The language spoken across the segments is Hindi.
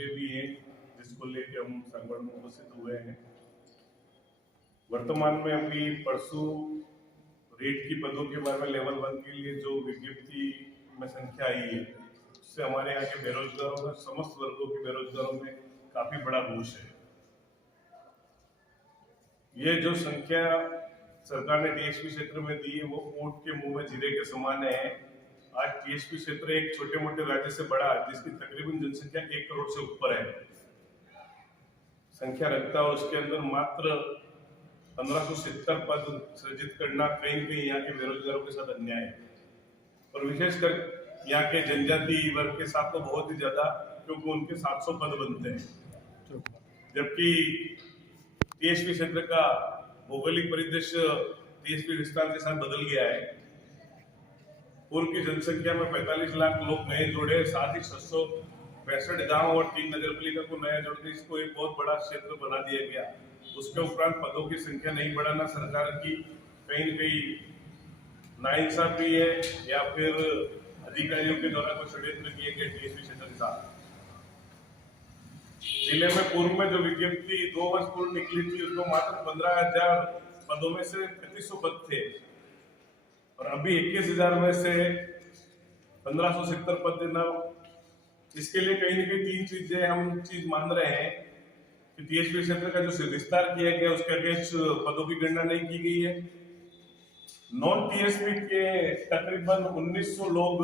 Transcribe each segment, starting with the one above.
विषय भी है जिसको लेके हम संगठन में उपस्थित हुए हैं। वर्तमान में अभी परसों रेट की पदों के बारे में लेवल 1 के लिए जो विज्ञप्ति में संख्या आई है, उससे हमारे यहाँ के बेरोजगारों में, समस्त वर्गों के बेरोजगारों में काफी बड़ा रोष है। ये जो संख्या सरकार ने टीएसपी क्षेत्र में दी है वो ऊंट के मुंह में जीरे के समान है। आज टीएसपी क्षेत्र एक छोटे मोटे राज्य से बड़ा, जिसकी तकरीबन जनसंख्या 1 करोड़ से ऊपर है, संख्या रखता है, और उसके अंदर मात्र 1570 पद सृजित करना कहीं न कहीं यहाँ के बेरोजगारों के साथ अन्याय है। और विशेषकर यहाँ के जनजाति वर्ग के साथ तो बहुत ही ज्यादा, क्योंकि उनके 700 पद बनते हैं, जबकि टीएसपी क्षेत्र का भौगोलिक परिदृश्य टीएसपी विस्तार के साथ बदल गया है। पूर्व की जनसंख्या में 45 लाख लोग नए जोड़े, साथ ही 665 गांव और 3 नगरपालिका को नया जोड़कर इसको एक बहुत बड़ा क्षेत्र बना दिया गया। उसके उपरांत पदों की संख्या नहीं बढ़ाना सरकार की कहीं न कहीं नाइंसाफी है, या फिर अधिकारियों के द्वारा कुछ षड्यंत्र किए गए टीएसपी क्षेत्र के साथ। जिले में पूर्व में जो विज्ञप्ति 2 वर्ष पूर्व निकली थी, उसको मात्र 15,000 पदों में से 3500 पद थे, और अभी 21,000 में से 1570 पद देना, इसके लिए कहीं न कहीं 3 चीजें हम मान रहे हैं कि टीएसपी क्षेत्र का जो विस्तार किया गया उसके अगेंस्ट पदों की गणना नहीं की गई है। नॉन टीएसपी के तकरीबन 1900 लोग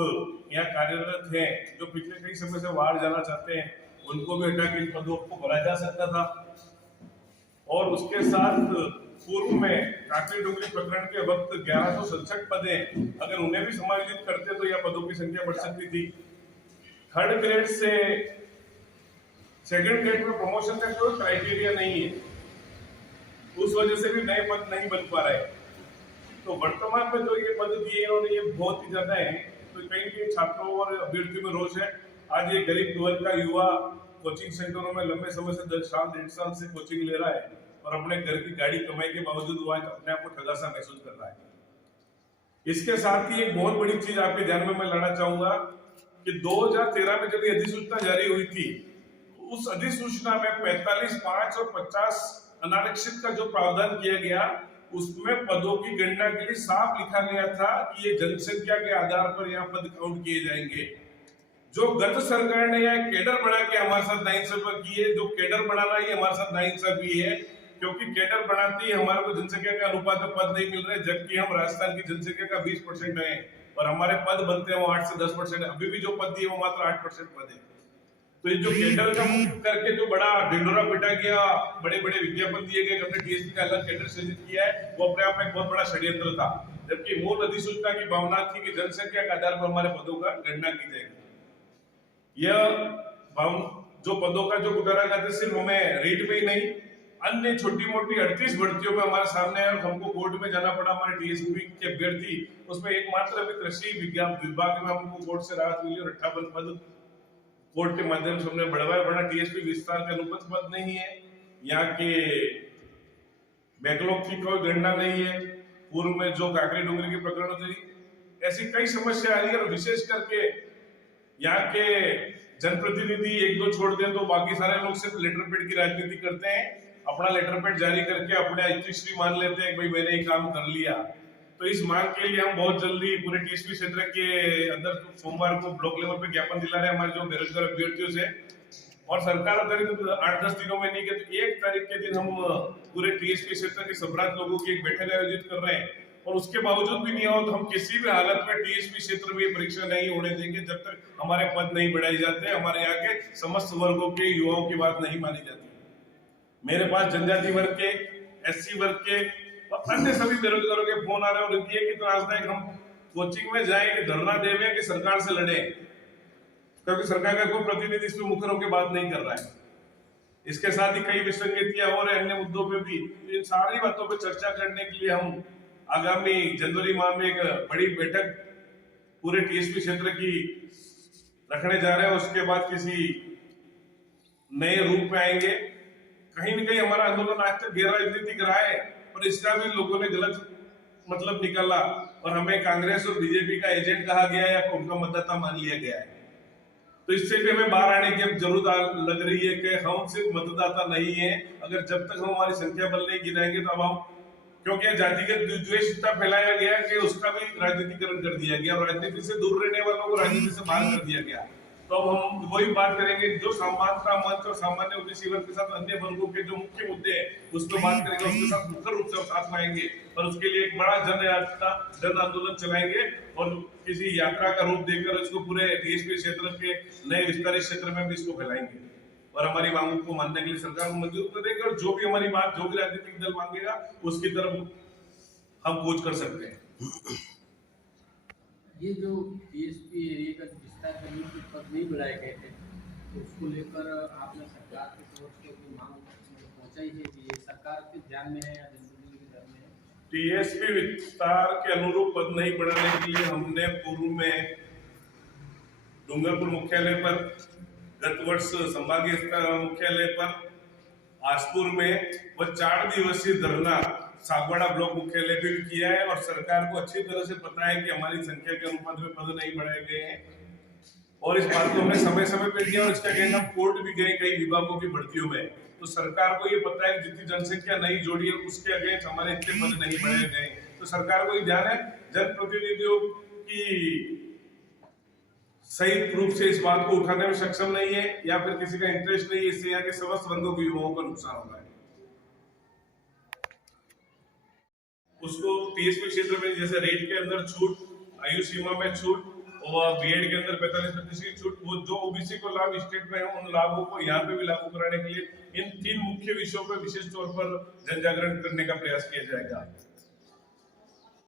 यहाँ कार्यरत हैं, जो पिछले कई समय से बाहर जाना चाहते हैं, उनको भी हटा के इन पदों को भरा जा सकता था। और उसके साथ पूर्व में काकरी डुंगरी प्रकरण के वक्त 1167 पद हैं, अगर उन्हें भी समायोजित करते तो यह पदों की संख्या बढ़ सकती थी। 3rd ग्रेड से 2nd ग्रेड में प्रमोशन का कोई क्राइटेरिया नहीं है, उस वजह से भी नए पद नहीं बन पा रहे। तो वर्तमान में जो ये पद दिए इन्होंने, ये बहुत ही ज्यादा है, तो कहीं कहीं छात्रों और अभ्यर्थियों में रोष है। आज ये गरीब वर्ग का युवा कोचिंग सेंटरों में लंबे समय से 10 साल 1.5 साल से कोचिंग ले रहा है, और अपने घर की गाड़ी कमाई के बावजूद वो आज अपने आप को ठगा सा महसूस कर रहा है। इसके साथ ही एक बहुत बड़ी चीज आपके ध्यान में मैं लाना चाहूंगा कि 2013 में जब ये अधिसूचना जारी हुई थी, उस अधिसूचना में 45, 5 और 50 अनारक्षित का जो प्रावधान किया गया, उसमें पदों की गणना के लिए साफ लिखा गया था कि ये जनसंख्या के आधार पर यहाँ पद काउंट किए जाएंगे। जो गत सरकार ने यह केडर बना के हमारे साथ नाइंसाफी की है, जो केडर बनाना ही हमारे साथ नाइंसाफी है, क्योंकि केडर बनाते ही हमारे को जनसंख्या के अनुपात में पद नहीं मिल रहे, जबकि हम राजस्थान की जनसंख्या का 20% है और हमारे पद बनते हैं वो 8 से 10%। अभी भी जो पद दिए वो मात्र 8% पद है। तो ये जो केडर का करके जो बड़ा ढिंडोरा पिटा गया, बड़े बड़े विज्ञापन दिए गए, अपने टीएसपी का अलग केडर सृजित किया है, वो अपने आप में एक बहुत बड़ा षड्यंत्र था, जबकि मूल अधिसूचना की भावना थी कि जनसंख्या के आधार पर हमारे पदों का गणना की जाएगी। यह जो पदों का जो कुटाराघात है, सिर्फ हमें रीट में ही नहीं, अन्य छोटी मोटी 38 भर्तियों में हमारे सामने है, और हमको कोर्ट में जाना पड़ा। हमारे टीएसपी के अभ्यर्थी, उसमें एकमात्र अभी कृषि विज्ञान विभाग में हमको कोर्ट से राहत मिली, और 58 पद कोर्ट के माध्यम से हमने बढ़वाया। बड़ा टीएसपी विस्तार का अनुपस्थित पद नहीं है, यहाँ के बैकलॉग की कोई गणना नहीं है, पूर्व में जो काकरी डुंगरी के प्रकरण थे, ऐसी कई समस्या आ रही है। और विशेष करके यहाँ के जनप्रतिनिधि 1-2 छोड़ दें तो बाकी सारे लोग सिर्फ लेटर पेड की राजनीति करते हैं, अपना लेटर पेड जारी करके अपने इच्छिश्री मान लेते हैं कि भाई मैंने ये काम कर लिया। तो इस मांग के लिए हम बहुत जल्दी पूरे टीएसपी क्षेत्र के अंदर सोमवार को ब्लॉक लेवल पे ज्ञापन दिला रहे हैं हमारे जो बेरोजगार अभ्यर्थियों से, और सरकार करीब 8-10 दिनों में नहीं के तो 1 तारीख के दिन हम पूरे टीएसपी क्षेत्र के सम्राट लोगों की एक बैठक आयोजित कर रहे हैं। और उसके बावजूद भी नहीं हो तो हम किसी भी हालत में टीएसपी क्षेत्र में परीक्षा नहीं होने देंगे जब तक हमारे पद नहीं बढ़ाए जाते, हमारे यहाँ के समस्त वर्गों के युवाओं की बात नहीं मानी जाती। मेरे पास जनजाति वर्ग के, एससी वर्ग के और अन्य सभी बेरोजगारों के फोन आ रहे हैं, और इनकी एक त्रासदायक, हम कोचिंग में जाए कि धरना देवे कि सरकार से लड़े, क्योंकि सरकार का कोई प्रतिनिधि इसमें मुखर होकर बात नहीं कर रहा है। इसके साथ ही कई विसंगतियां और अन्य मुद्दों पे भी, इन सारी बातों पे चर्चा करने के लिए हम आगामी जनवरी माह में एक बड़ी बैठक पूरे टीएसपी क्षेत्र की रखने जा रहे हैं। उसके बाद किसी नए रूप में आएंगे। कहीं न कहीं हमारा आंदोलन आज तक गैर राजनीतिक रहा है, और इसका भी लोगों ने गलत मतलब निकाला, और हमें कांग्रेस और बीजेपी का एजेंट कहा गया है या उनका मतदाता मान लिया गया है। तो इससे भी हमें बाहर आने की अब जरूरत लग रही है कि हम सिर्फ मतदाता नहीं है। अगर जब तक हम हमारी संख्या बल नहीं गिनाएंगे तो अब हम, क्योंकि जातिगत द्वेष इतना फैलाया गया कि उसका भी राजनीतिकरण कर दिया गया और राजनीति से दूर रहने वालों को राजनीति से बाहर कर दिया गया। तो अब हम वही बात करेंगे, जो समानता मंच और सामान्य ओबीसी वर्ग के साथ अन्य वर्गों के जो मुख्य मुद्दे हैं उस पर बात करेंगे, उसके साथ मुख्य रूप से साथ लाएंगे और उसके लिए एक बड़ा जन आंदोलन चलाएंगे और किसी यात्रा का रूप देकर इसको पूरे टीएसपी क्षेत्र के नए विस्तारित क्षेत्र में भी इसको फैलाएंगे और हमारी मांगों को मानने के लिए सरकार को मंजूर करेंगे और जो भी हमारी बात, जो भी राजनीतिक दल मांगेगा उसकी तरफ हम कूच कर सकते हैं। ये जो टीएसपी एरिया का विस्तार करने के पद नहीं बढ़ाए गए थे, तो उसको लेकर आपने सरकार की तरफ से कोई मांग पहुंचाई है कि ये सरकार के ध्यान में है या जनप्रतिनिधि के ध्यान में है? टीएसपी विस्तार के अनुरूप पद नहीं बढ़ाने के लिए हमने पूर्व में डूंगरपुर मुख्यालय पर, गत वर्ष संभागीय मुख्यालय पर, आसपुर में वह 4 दिवसीय धरना सागवाड़ा ब्लॉक मुख्यालय भी किया है और सरकार को अच्छी तरह से पता है कि हमारी संख्या के अनुपात में पद नहीं बढ़ाए गए हैं और इस बात को हमने समय समय पर किया और इसका अगेंस्ट हम कोर्ट भी गए कई विभागों की भर्तियों में। तो सरकार को ये पता है जितनी जनसंख्या नहीं जोड़ी है उसके अगेंस्ट हमारे इतने पद नहीं बढ़ाए गए। तो सरकार को ये ध्यान है, जनप्रतिनिधियों की सही रूप से इस बात को उठाने में सक्षम नहीं है या फिर किसी का इंटरेस्ट नहीं है, इससे यहाँ के समस्त वर्गों के युवाओं का नुकसान होगा। उसको टीएसपी क्षेत्र में जैसे रेट के अंदर छूट, आयु सीमा में छूट और बीएड के अंदर 45% छूट, वो जो ओबीसी को लाभ स्टेट में है उन लाभों को यहाँ पे भी लागू कराने के लिए इन 3 मुख्य विषयों पर विशेष तौर पर जन जागरण करने का प्रयास किया जाएगा।